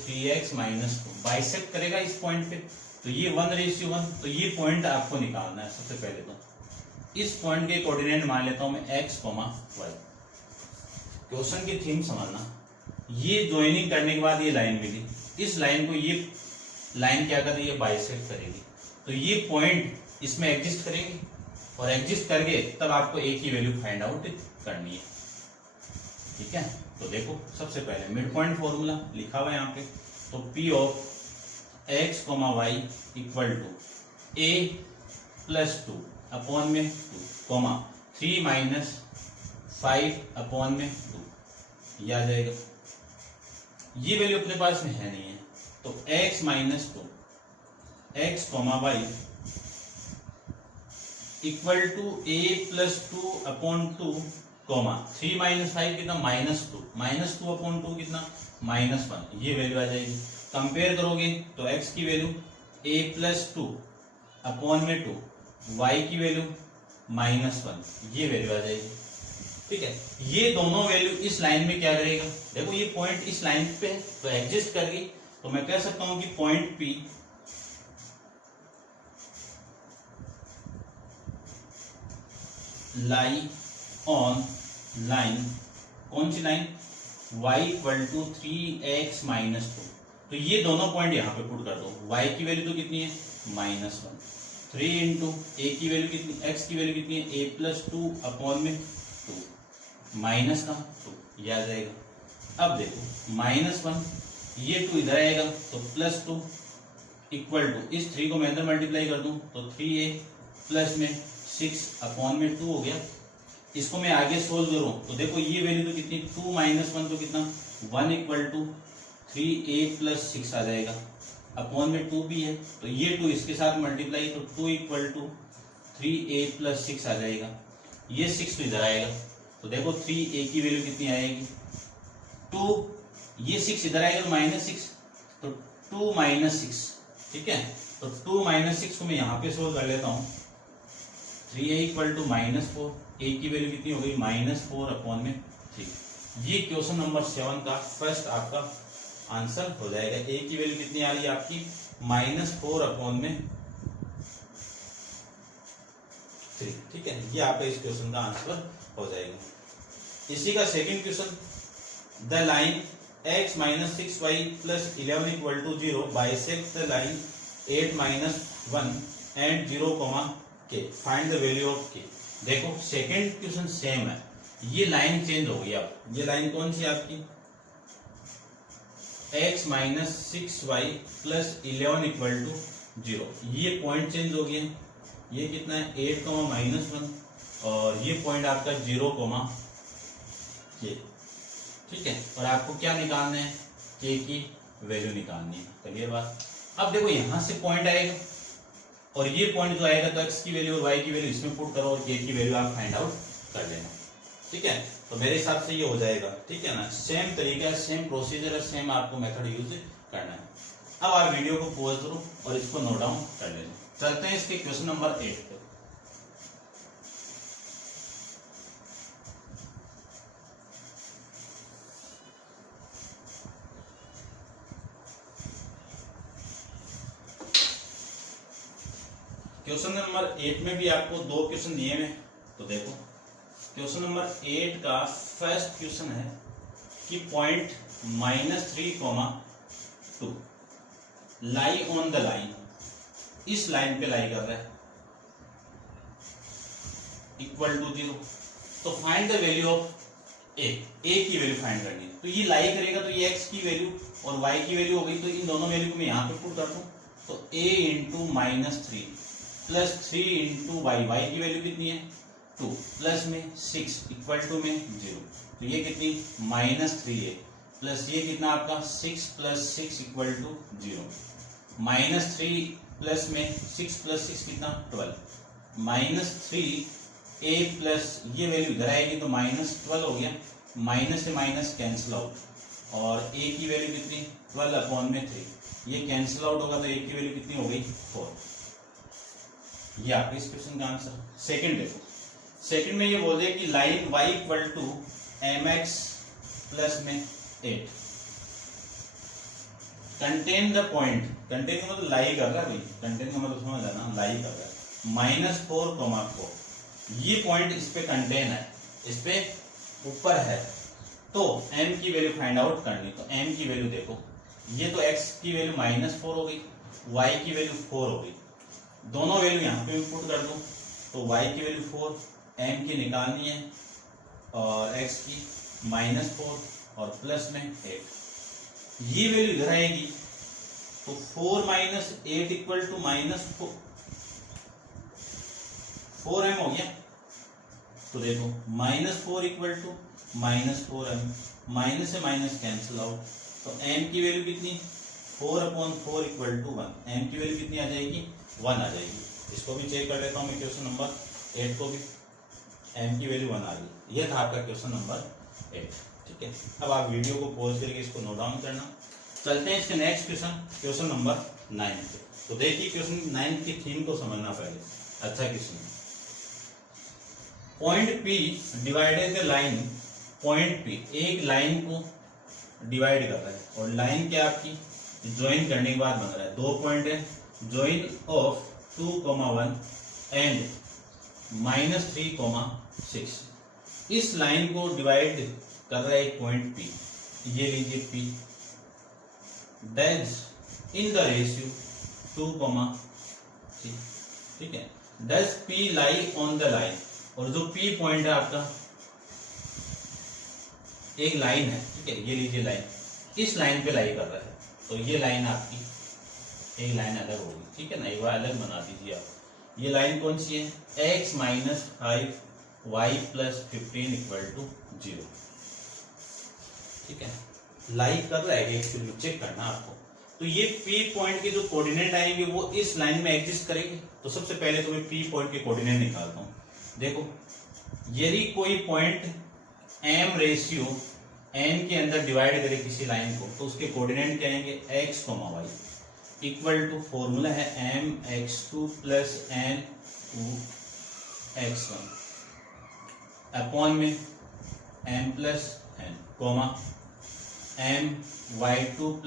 3x - 2 बाइसेक्ट करेगा इस पॉइंट पे, तो ये 1:1, तो ये पॉइंट आपको निकालना है। सबसे पहले तो इस पॉइंट के कोऑर्डिनेट मान लेता हूं मैं x, y। क्वेश्चन की थीम समझना, ये ज्वाइनिंग करने के बाद ये लाइन मिली, इस लाइन को ये लाइन क्या कर रही है, बाइसेक्ट करेगी, तो ये पॉइंट इसमें एग्जिस्ट करेंगे और एग्जिस्ट करके तब आपको a की वैल्यू फाइंड आउट करनी है। ठीक है, तो देखो सबसे पहले मिड पॉइंट फॉर्मूला लिखा हुआ है यहाँ पे, तो P of x, y equal to a plus 2 upon में 2 कॉमा 3 माइनस 5 अपॉन में 2, ये आ जाएगा। ये वैल्यू अपने पास में है नहीं है, तो x minus 2 x, y equal to a plus 2 upon 2 comma 3 minus 5 कितना, माइनस 2 अपॉन 2 कितना, -1, ये वैल्यू आ जाएगी। कंपेयर करोगे तो x की वैल्यू a प्लस 2 अपॉन में 2, y की वैल्यू -1, ये वैल्यू आ जाएगी। ठीक है, ये दोनों वैल्यू इस लाइन में क्या करेगा, देखो ये पॉइंट इस लाइन पे है तो एग्जिस्ट करेगी, तो मैं कह सकता हूं कि point P lie on line, कौन सी line, y equal to 3x minus 2, तो ये दोनों पॉइंट यहाँ पे पुट कर दो। y की वैल्यू तो कितनी है, -1, 3 इंटू a की वैल्यू कितनी, x की वैल्यू कितनी है, a प्लस 2 अपॉन में 2, माइनस का 2, ये आ जाएगा। अब देखो -1, ये 2 इधर आएगा तो प्लस 2 इक्वल टू, इस 3 को मैं अंदर मल्टीप्लाई कर दूं तो 3a प्लस में 6 अपॉन में 2 हो गया। इसको मैं आगे सोल्व करूं तो देखो ये वैल्यू तो कितनी, 2 माइनस 1 तो कितना, 1 इक्वल टू 3a प्लस 6 आ जाएगा, अपॉन में 2 भी है तो ये 2 इसके साथ मल्टीप्लाई, तो 2 इक्वल टू 3a प्लस 6 आ जाएगा। ये 6 तो इधर आएगा तो देखो 3a की वैल्यू कितनी आएगी, 2, ये 6 इधर आएगा -6, तो 2 माइनस 6। ठीक है, तो 2 माइनस 6 को मैं यहाँ पे सोल्व कर लेता हूँ, 3a इक्वल टू -4, a की वैल्यू कितनी हो गई, -4 अपॉन में 3। ये क्वेश्चन नंबर 7 का फर्स्ट आपका आंसर हो जाएगा। a की वैल्यू कितनी आ रही है आपकी, -4 अपॉन में 3। ठीक है, ये आपका इस क्वेश्चन का आंसर हो जाएगा। इसी का second question, the line x minus 6y plus 11 equal to 0 bisect the line 8 minus 1 and 0 k, find the value of k। देखो सेकंड क्वेश्चन सेम है, ये लाइन चेंज हो गई। अब ये लाइन कौन सी आपकी, x minus 6y plus 11 equal to 0, ये पॉइंट चेंज हो गया। ये कितना है, 8 -1, और ये पॉइंट आपका 0 k। ठीक है, और आपको क्या निकालना है, k की वैल्यू निकालनी है। क्लियर बात। अब देखो यहां से पॉइंट आएगा और ये पॉइंट जो आएगा तो x की वैल्यू और y की वैल्यू इसमें पुट करो और k की वैल्यू आप फाइंड आउट कर लेना। ठीक है, तो मेरे हिसाब से ये हो जाएगा। ठीक है ना, सेम तरीका है, सेम प्रोसीजर है, सेम आपको मेथड यूज करना है। अब आप वीडियो को पॉज करो और इसको नोट डाउन कर लेना। चलते हैं इसके क्वेश्चन नंबर 8 पे। क्वेश्चन नंबर 8 में भी आपको 2 क्वेश्चन दिए हैं, तो देखो क्वेश्चन नंबर 8 का फर्स्ट क्वेश्चन है कि point -3, 2 lie on the line, इस लाइन पे लाई कर रहा है, इक्वल टू 0, तो find the value of a की वैल्यू फाइंड करनी है। तो ये लाई करेगा तो ये x की वैल्यू और y की वैल्यू हो गई, तो इन दोनों वैल्यू को मैं यहाँ पे पुट कर दूं, तो a into -3 plus 3 into y की वैल्यू कितनी है 2 प्लस में 6 इक्वल टू में 0, तो ये कितनी -3 है प्लस ये कितना आपका 6 प्लस 6 इक्वल टू 0, -3 प्लस में 6 प्लस 6 कितना 12, -3a प्लस ये वैल्यू इधर आएगी तो -12 हो गया, माइनस से माइनस कैंसिल आउट, और a की वैल्यू कितनी 12 अपॉन में 3, ये कैंसिल आउट होगा तो a की वैल्यू कितनी हो गई 4। ये आपके इस क्वेश्चन का आंसर। सेकंड देखो, सेकंड में ये बोल रहे कि line y equal to mx plus में 8 कंटेन द पॉइंट, कंटेन का मतलब लाई कर रहा है भाई, कंटेन का मतलब समझ आना, लाई कर रहा है -4,4, ये पॉइंट इस पे कंटेन है, इस पे ऊपर है, तो m की वैल्यू फाइंड आउट करनी। तो m की वैल्यू देखो, ये तो x की वैल्यू -4 हो गई, y की वैल्यू 4 हो गई, दोनों वैल्यू यहाँ पे इनपुट कर दो, तो y की वैल्यू 4, m की निकालनी है और x की -4 और प्लस में 8, ये वैल्यू इधर आएगी, तो 4 - 8 = -4m हो गया। तो देखो -4 = -4m, माइनस से माइनस कैंसिल आउट, तो m की वैल्यू कितनी 4/4 = 1, m की वैल्यू कितनी आ जाएगी 1 आ जाएगी। इसको भी चेक कर लेता हूँ मैं, क्वेश्चन नंबर 8 को भी m की वैल्यू 1 आ गई। ये था आपका क्वेश्चन नंबर 8, ठीक है। अब आप वीडियो को पॉज करके इसको नोट डाउन करना। चलते हैं इसके नेक्स्ट क्वेश्चन नंबर 9 पे। तो देखिए क्वेश्चन 9 की थीम को समझना पहले। अच्छा question, point P divided the line, point P एक लाइन को डिवाइड कर रहा है, और लाइन क्या आपकी ज्वाइन करने के बाद बन रहा है, दो पॉइंट है, ज्वाइन ऑफ 2,1 एंड -3,6, इस लाइन को डिवाइड कर रहा है एक पॉइंट P, ये लीजिए P dash in the ratio 2,3, ठीक है। Dash P lie on the line, और जो P पॉइंट है आपका एक लाइन है, ठीक है, ये लीजिए लाइन, इस लाइन पे लाई कर रहा है, तो ये लाइन आपकी एक लाइन अलग होगी, ठीक है ना, ये अलग बना दीजिए आप। ये लाइन कौन सी है, x - 5 y + 15 = 0, ठीक है, लाई कर रहा है एक्चुअली, चेक करना आपको। तो ये P पॉइंट के जो कोऑर्डिनेट आएंगे वो इस लाइन में एग्जिस्ट करेंगे। तो सबसे पहले तो मैं P पॉइंट के कोऑर्डिनेट निकालता हूँ। देखो यदि कोई पॉइंट m रेशियो n के अंदर डिवाइड करे किसी लाइन को, तो उसके कोऑर्डिनेट क्या आएंगे, x, y equal to, formula है mx2 + n2x1 अपॉन में m + n, comma my2 +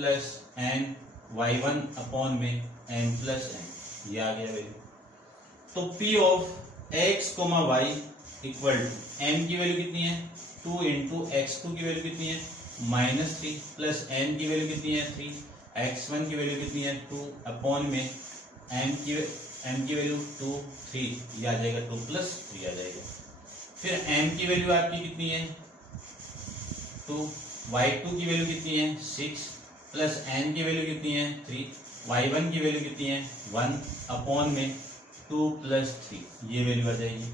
ny1 upon में m + n, ये आ गया वैल्यू। तो p of x, y equal to, m की वैल्यू कितनी है 2 × x2 की वैल्यू कितनी है -3 प्लस n की वैल्यू कितनी है 3, x1 की वैल्यू कितनी है 2 अपॉन में m की वैल्यू 2 3, ये आ जाएगा 2 + 3 आ जाएगा। फिर m की वैल्यू आपकी कितनी है 2, y2 की वैल्यू कितनी है 6 प्लस n की वैल्यू कितनी है 3, y1 की वैल्यू कितनी है 1 अपॉन में 2 + 3, ये वैल्यू आ जाएगी।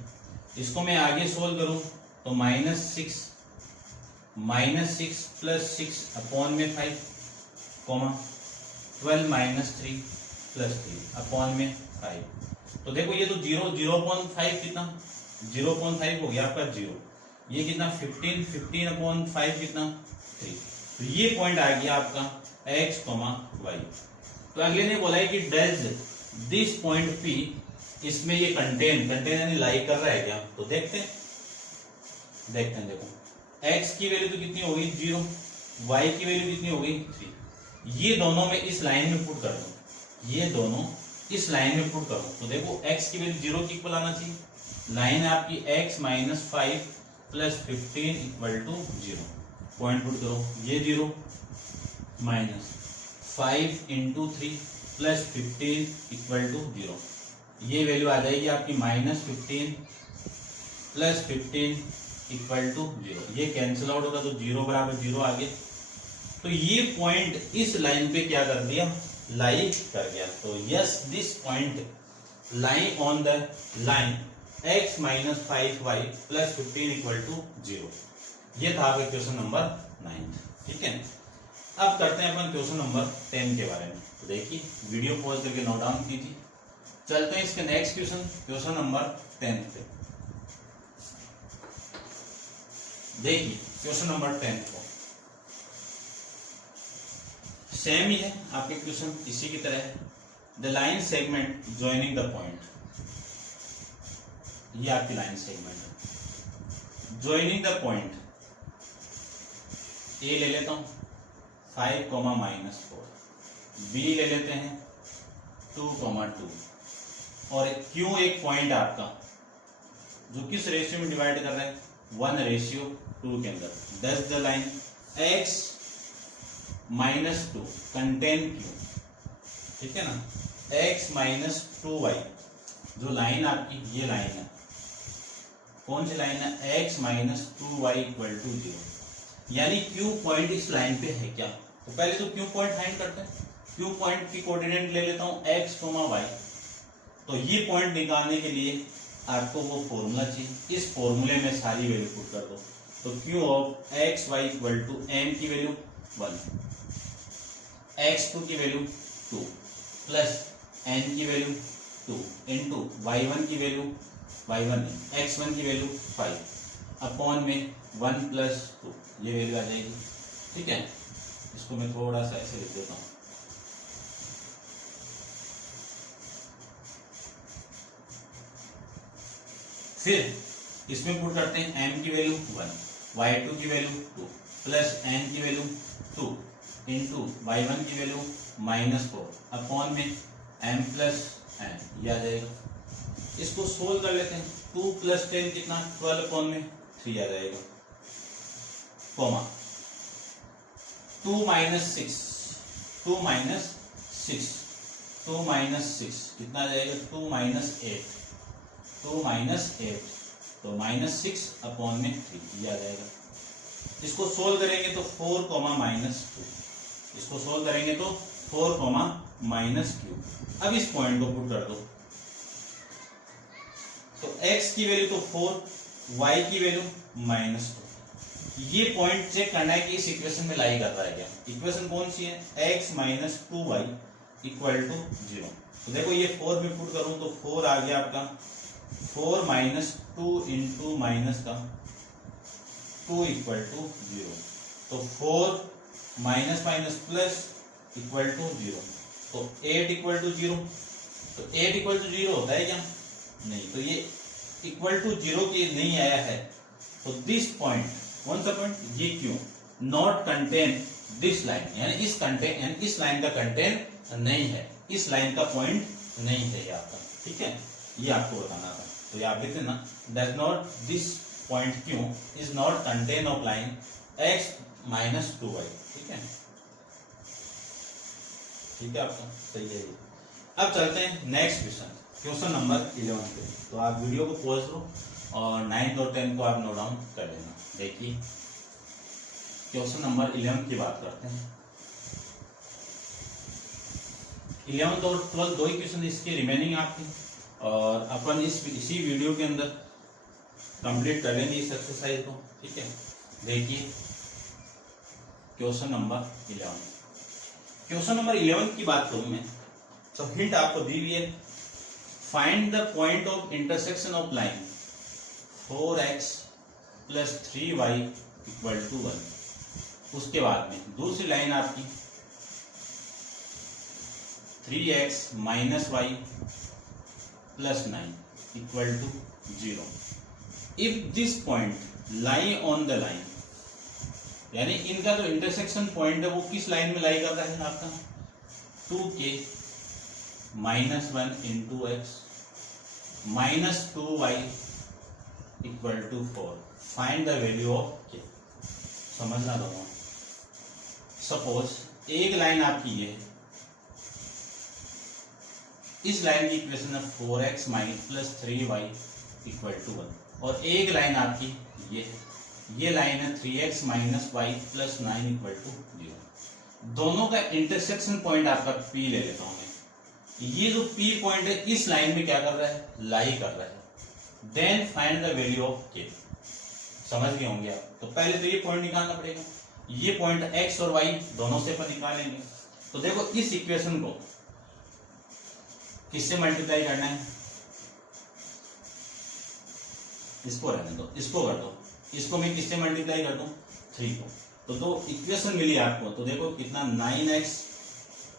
इसको मैं आगे सोल्व करूं तो -6 + 6 अपॉन में 5, 12 - 3 + 3 अपॉन में 5। तो देखो ये तो 0.5 कितना 0.5 हो गया आपका 0, ये कितना 15/5 कितना 3। तो ये पॉइंट आ गया आपका x, y। तो अगले ने बोला है कि डज दिस पॉइंट P, इसमें ये कंटेन यानी लाई कर रहा है क्या, तो देखते हैं। देखो x की वैल्यू तो कितनी होगी 0, y की वैल्यू कितनी होगी 3, ये दोनों में इस लाइन में पुट कर दो, ये दोनों इस लाइन में पुट करो। तो देखो x की वैल्यू 0 के इक्वल आना चाहिए, लाइन है आपकी x - 5 + 15 = 0, पॉइंट पुट करो, ये 0 -5 × 3 + 15 = 0, ये वैल्यू आ जाएगी आपकी -15 + 15 = 0, ये कैंसिल आउट होगा तो 0 = 0 आ गया। तो ये पॉइंट इस लाइन पे क्या कर दिया, लाई कर गया। तो yes this point lie on the line x - 5y + 15 = 0। ये था आपका क्वेश्चन नंबर 9, ठीक है। अब करते हैं अपन क्वेश्चन नंबर 10 के बारे में। तो देखिए वीडियो पॉज करके नोट डाउन कीजिए। चलते हैं इसके नेक्स्ट क्वेश्चन नंबर 10 पे। देखिए क्वेश्चन नंबर 10 को सेम ही है आपके क्वेश्चन इसी की तरह है। The line segment joining the point, ये आपकी लाइन सेगमेंट है। ज्वाइनिंग द पॉइंट ए ले लेता हूं 5, -4, बी ले लेते हैं 2,2 और क्यू एक पॉइंट आपका जो किस रेशियो में डिवाइड कर रहा है 1:2 के अंदर। That's the line x -2 contain Q, ठीक है ना, x -2y जो लाइन आपकी ये लाइन है, कौन सी लाइन है x -2y = 0, यानी क्यू पॉइंट इस लाइन पे है क्या। तो पहले तो क्यू पॉइंट फाइंड करते हैं। क्यू पॉइंट की कोऑर्डिनेट ले लेता हूं x, y। तो ये पॉइंट निकालने के लिए आपको वो फॉर्मूला चाहिए, इस फॉर्मूले में सारी वैल्यू पुट कर दो। तो Q of x y equal to m की वैल्यू 1, x2 की वैल्यू 2 प्लस n की वैल्यू 2 इंटू y1 की वैल्यू x1 की वैल्यू 5 अपॉन में 1 + 2, ये वैल्यू आ जाएगी। ठीक है, इसको मैं थोड़ा सा ऐसे लिख देता हूँ। फिर इसमें पुट करते हैं m की वैल्यू 1, y2 की वैल्यू 2 प्लस n की वैल्यू 2 इंटू y1 की वैल्यू -4 अपॉन में m + n, ये आ जाएगा। इसको सोल्व कर लेते हैं। 2 + 10 कितना 12 अपॉन में 3 आ जाएगा, कॉमा 2 - 6 कितना आ जाएगा 2 - 8 तो -6 अपॉन में 3, ये आ जाएगा। इसको सोल्व करेंगे तो 4, -2, इसको सोल्व करेंगे तो 4, -q। अब इस पॉइंट को पुट कर दो। तो x की वैल्यू तो 4, y की वैल्यू -2। ये पॉइंट चेक करना है कि इस इक्वेशन में लाई कर रहा है क्या। इक्वेशन कौन सी है, x - 2y = 0। तो देखो ये 4 में पुट करूं तो 4 आ गया आपका, 4 - 2 इंटू माइनस का 2 = 0। तो 4 माइनस प्लस इक्वल टू 0। तो 8 = 0। तो 8 = 0 होता है क्या, नहीं। तो ये = 0 की नहीं आया है। तो दिस पॉइंट, कौन सा पॉइंट, ये क्यों नॉट कंटेन दिस लाइन, यानी इस लाइन का कंटेन नहीं है, इस लाइन का पॉइंट नहीं है ये आपका। ठीक है, ये आपको बताना था। तो ये आप लिखते ना, दैट नॉट दिस पॉइंट क्यों is not contain of line x - 2y। ठीक है, ठीक है, आपका सही है ये। अब चलते हैं नेक्स्ट क्वेश्चन नंबर 11 पे। तो आप वीडियो को पॉज करो और 9 और 10 को आप नोट डाउन कर लेना। देखिए क्वेश्चन नंबर 11 की बात करते हैं। 11 और 12 दो ही क्वेश्चन इसके रिमेनिंग आपके, और अपन इसी वीडियो के अंदर कंप्लीट कर लेंगे इस एक्सरसाइज को। ठीक है, देखिए क्वेश्चन नंबर 11। क्वेश्चन नंबर 11 की बात करूं मैं तो हिंट आपको दी हुई है, find the point of intersection of line 4x + 3y = 1। उसके बाद में दूसरी लाइन आपकी 3x - y + 9 = 0। If this point lie on the line, यानी इनका जो इंटरसेक्शन पॉइंट है वो किस लाइन में लाई कर रहा है आपका, 2k - 1 into x -2y = 4। Find the value of k। समझना दोनों। सपोज एक लाइन आपकी ये है, इस लाइन की इक्वेशन है 4x - 3y = 1, और एक लाइन आपकी ये है, ये लाइन है 3x - y + 9 = 0। दोनों का इंटरसेक्शन पॉइंट आपका P ले लेता हूं मैं। ये जो P पॉइंट है इस लाइन में क्या कर रहा है, लाई कर रहा है। Then find the value of k। समझ गए होंगे आप। तो पहले तो ये पॉइंट निकालना पड़ेगा, ये पॉइंट x और y दोनों से अपन निकालेंगे। तो देखो इस इक्वेशन को किससे मल्टीप्लाई करना है, इसको रहने दो, इसको कर दो। इसको मैं किससे मल्टीप्लाई कर दूं, 3 को। तो दो इक्वेशन मिली आपको। तो देखो कितना 9x,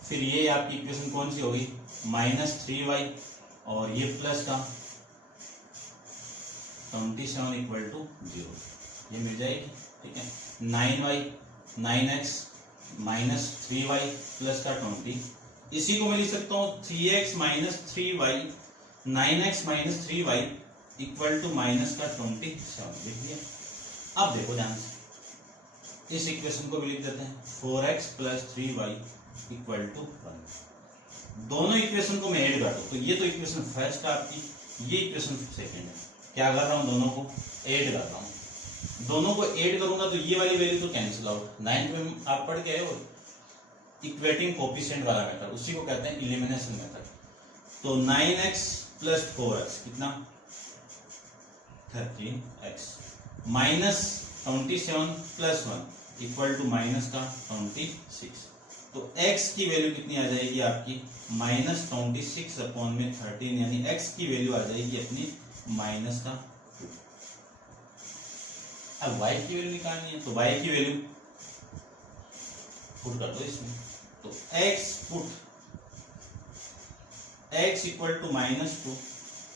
फिर ये आपकी इक्वेशन कौन सी होगी -3y, और ये प्लस का 27 = 0, ये मिल जाएगी। ठीक है, 9y 9x minus 3y plus का 20, इसी को मैं लिख सकता हूँ 3x minus 3y 9x minus 3y equal to minus का 27 लिख दिया। अब देखो ध्यान से इस इक्वेशन को भी लिख देते हैं 4x plus 3y equal to 1। दोनों इक्वेशन को मैं ऐड कर दूं तो ये तो इक्वेशन फर्स्ट आपकी, ये इक्वेशन सेकंड है। क्या कर रहा हूँ, दोनों को ऐड कर रहा हूँ। दोनों को ऐड करूंगा तो ये वाली वैल्यू तो कैंसिल आउट। 9th में आप पढ़ के आए हो इक्वेटिंग कोफिशिएंट वाला मेथड, उसी को कहते हैं एलिमिनेशन मेथड। तो 9x प्लस 4x कितना 13x minus 27 plus 1 equal to minus का 26। तो x की वैल्यू कितनी आ जाएगी आपकी माइनस 26 अपॉन में 13, यानी x की वैल्यू आ जाएगी अपनी माइनस का 2। अब y की वैल्यू निकालनी है तो y की वैल्यू पुट कर दो इसमें। तो x put x equal to minus 2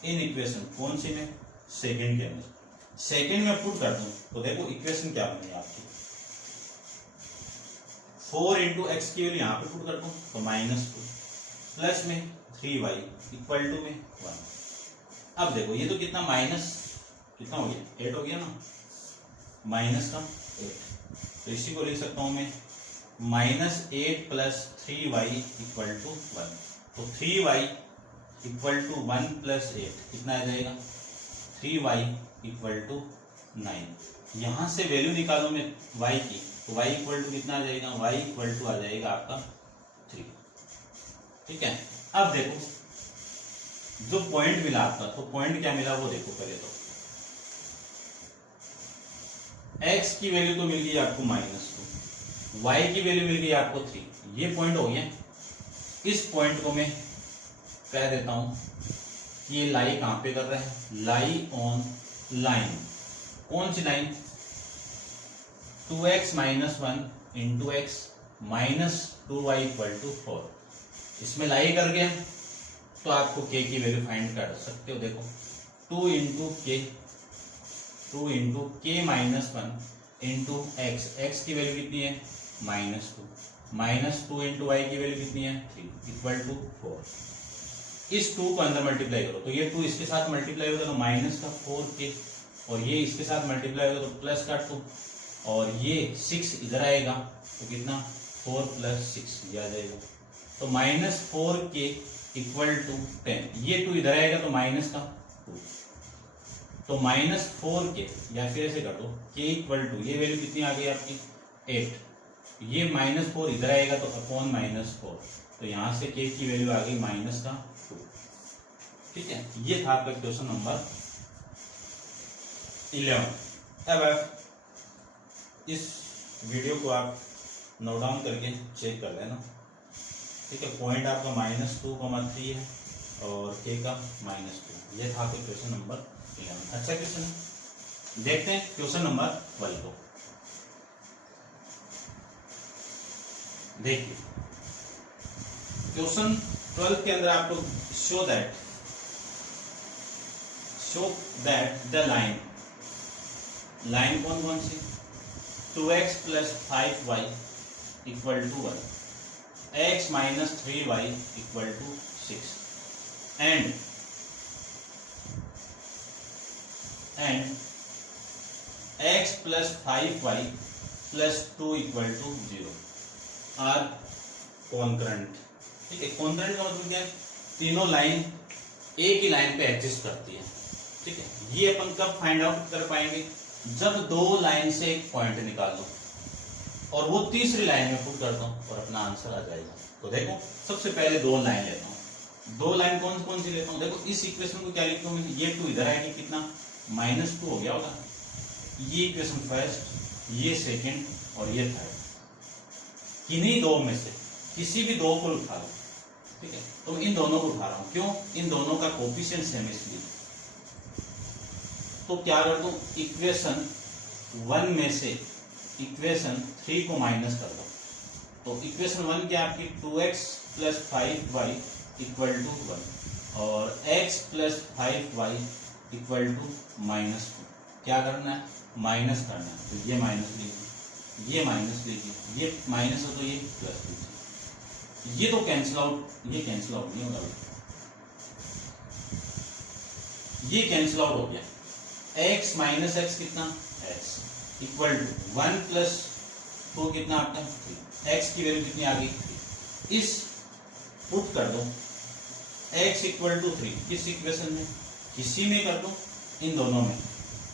in equation कौन सी में, सेकंड के अंदर। सेकंड में पुट कर दूं तो देखो इक्वेशन क्या बनी आपकी 4 इंटू एक्स की वैल्यू यहाँ पे पुट कर दूं तो माइनस 2 प्लस में 3y इक्वल टू में 1। अब देखो ये तो कितना माइनस कितना हो गया 8 हो गया ना, माइनस का 8। तो इसी को लिख सकता हूं मैं minus 8 plus 3y equal to 1। तो 3y इक्वल टू 1 प्लस 8 कितना आ जाएगा 3y इक्वल टू 9। यहां से वैल्यू निकालो मैं y की तो y इक्वल टू कितना आ जाएगा, y इक्वल टू आ जाएगा आपका 3। ठीक है। अब देखो जो पॉइंट मिला आपका, तो पॉइंट क्या मिला वो देखो पहले। तो x की वैल्यू तो मिल गई आपको -2, y की वैल्यू मिल गई आपको 3। ये पॉइंट हो गया। इस पॉइंट को मैं कह देता हूं कि ये लाई कहां पे कर रहे हैं, लाई ऑन लाइन। कौन सी line, 2x minus 1 into x minus 2y equal to 4। इसमें लाई कर गया तो आपको k की वैल्यू फाइंड कर सकते हो। देखो 2 इंटू के माइनस 1 इंटू एक्स, एक्स की वैल्यू कितनी है -2, माइनस 2 इंटू वाई की वैल्यू कितनी है 3 इक्वल टू 4। इस 2 को अंदर मल्टीप्लाई करो तो ये 2 इसके साथ मल्टीप्लाई होगा तो माइनस का 4k, और ये इसके साथ मल्टीप्लाई होगा तो प्लस का 2, और ये 6 इधर आएगा तो कितना 4 प्लस 6 ये आ जाएगा। तो -4k इक्वल टू 10। ये 2 इधर आएगा तो माइनस का 2, तो -4k, या फिर ऐसे कर दो k इक्वल टू ये वैल्यू कितनी आ गई आपकी 8। ये -4 इधर आएगा तो अपॉन -4, तो यहां से k की वैल्यू आ गई माइनस का 2। ठीक है, ये था आपका क्वेश्चन नंबर 11। अब आप इस वीडियो को आप नोट डाउन करके चेक कर लेना। ठीक है, पॉइंट आपका -2,3 है और k का -2। ये था आपका क्वेश्चन नंबर 11। अच्छा क्वेश्चन है। देखते हैं क्वेश्चन नंबर 12 को। देखिए क्वेश्चन 12 के अंदर आपको शो दैट द लाइन कौन कौन सी, 2x plus 5y equal to 1, x minus 3y equal to 6 and x plus 5y plus 2 equal to 0 are concurrent. ठीक है, कॉन्करेंट का मतलब क्या है, तीनों लाइन एक ही लाइन पे एग्जिस्ट करती है। ठीक है, ये अपन कब फाइंड आउट कर पाएंगे, जब दो लाइन से एक पॉइंट निकाल दो और वो तीसरी लाइन में पुट कर दो और अपना आंसर आ जाएगा। तो देखो सबसे पहले दो लाइन लेता हूँ। दो लाइन कौन कौन सी लेता हूँ, देखो इस इक्वेशन को क्या लिखता हूँ, ये 2 इधर आएगी कितना -2 हो गया होगा। ये इक्वेशन फर्स्ट, ये सेकंड और ये थर्ड, किन्हीं दो में से किसी भी दो को उठा लो। ठीक है, तो इन दोनों को उठा रहा हूं, क्यों, इन दोनों का कोफिशिएंट सेम इसलिए। तो क्या कर दूं, इक्वेशन 1 में से इक्वेशन 3 को माइनस कर दो। तो इक्वेशन 1 क्या आपकी 2x plus 5y equal to 1 और x plus 5y equal to -2। क्या करना है, माइनस करना है, तो ये माइनस लीजिए। ये माइनस लीजिए, ये माइनस है तो ये प्लस लीजिए, ये तो कैंसिल आउट, ये कैंसिल आउट नहीं होगा, ये कैंसिल आउट हो गया। x माइनस एक्स कितना, x इक्वल टू 1 प्लस 2 कितना आपका 3, x की वैल्यू कितनी आ गई 3। इस पुट कर दो x इक्वल टू 3 किस इक्वेशन में, किसी में कर दो, इन दोनों में,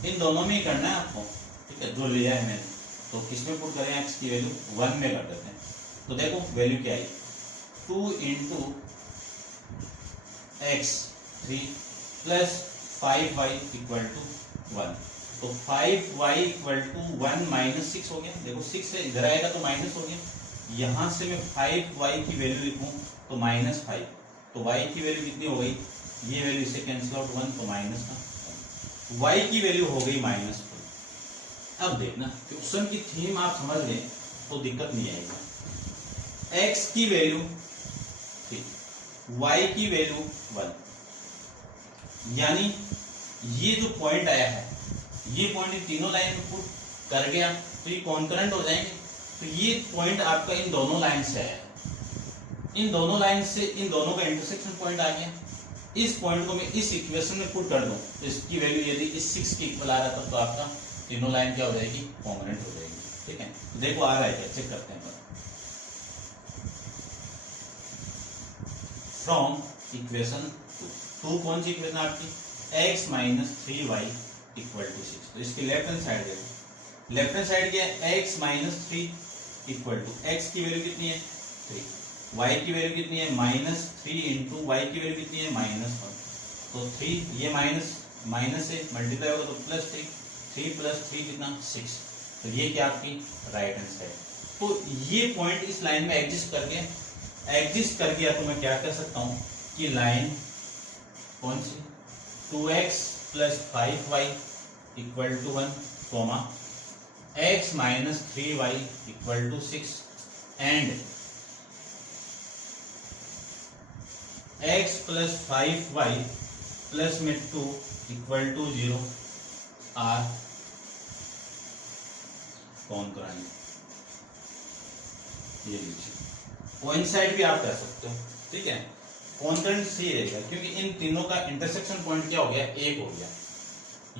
इन दोनों में ही करना है आपको, ठीक है, जो लिया है मैंने। तो किसमें पुट करें, x की वैल्यू 1 में कर देते हैं। तो देखो वैल्यू क्या आई, 2 into x 3 plus 5y equal to 1। तो 5y इक्वल टू 1 माइनस 6 हो गया। देखो 6 से इधर आएगा तो माइनस हो गया, यहां से मैं 5y की वैल्यू लिखूं तो माइनस 5, तो y की वैल्यू कितनी हो गई, ये वैल्यू इससे कैंसिल आउट 1, तो माइनस का y की वैल्यू हो गई माइनस 2। अब देखना क्वेश्चन की थीम आप समझ लें तो दिक्कत नहीं आएगी। x की वैल्यू 3, y की वैल्यू 1, यानी ये जो पॉइंट आया है, ये पॉइंट तीनों लाइन में पुट कर गया तो ये कॉन्करेंट हो जाएंगे। तो ये पॉइंट आपका इन दोनों लाइन से आया है, इन दोनों लाइन से इन दोनों का इंटरसेक्शन पॉइंट आ गया। इस पॉइंट को मैं इस इक्वेशन में पुट कर दूं तो इसकी वैल्यू यदि इस 6 के इक्वल आ रहा था तो आपका तीनों लाइन क्या हो जाएगी, कॉन्ग्रुएंट हो जाएगी। ठीक है, तो देखो आ रहा है क्या, चेक करते हैं। फ्रॉम इक्वेशन 2 कौन सी इक्वेशन आपकी, x minus 3y equal to 6। तो इसकी लेफ्ट हैंड साइड देखो, लेफ्ट हैंड साइड क्या है, x minus 3 equal to x की वैल्यू कितनी है 3, y की वैल्यू कितनी है माइनस 3 इंटू y की वैल्यू कितनी है माइनस 1। तो 3 ये माइनस माइनस से मल्टीप्लाई होगा तो प्लस 3 प्लस 3 कितना 6। तो ये क्या आपकी राइट हैंड साइड। तो ये पॉइंट इस लाइन में एग्जिस्ट कर गया तो मैं क्या कर सकता हूं कि लाइन कौन सी, 2x plus 5y equal to 1 comma x minus 3y equal to 6 and x plus 5y plus में 2 इक्वल टू 0 आर कॉन्करेंट। ये लीजिए, कोइंसाइड भी आप कर सकते हो, ठीक है, कॉन्करेंट सही रहेगा क्योंकि इन तीनों का इंटरसेक्शन पॉइंट क्या हो गया, एक हो गया।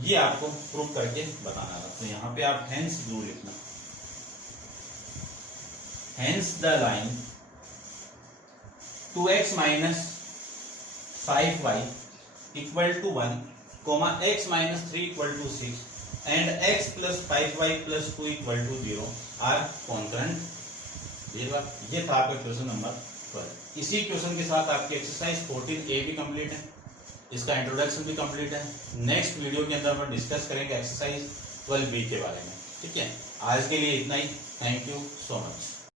ये आपको प्रूव करके बताना था। तो यहाँ पे आप हेंस जरूर लिखना, hence the line 2x minus 5y equal to 1 comma x minus 3 equal to 6 and x plus 5y plus 2 equal to 0 are concurrent. ये था आपका क्वेश्चन नंबर 12। इसी क्वेश्चन के साथ आपकी एक्सरसाइज 14A भी कंप्लीट है, इसका इंट्रोडक्शन भी कंप्लीट है। नेक्स्ट वीडियो के अंदर हम डिस्कस करेंगे एक्सरसाइज 12B के बारे में। ठीक है, आज के लिए इतना ही। Thank you so much.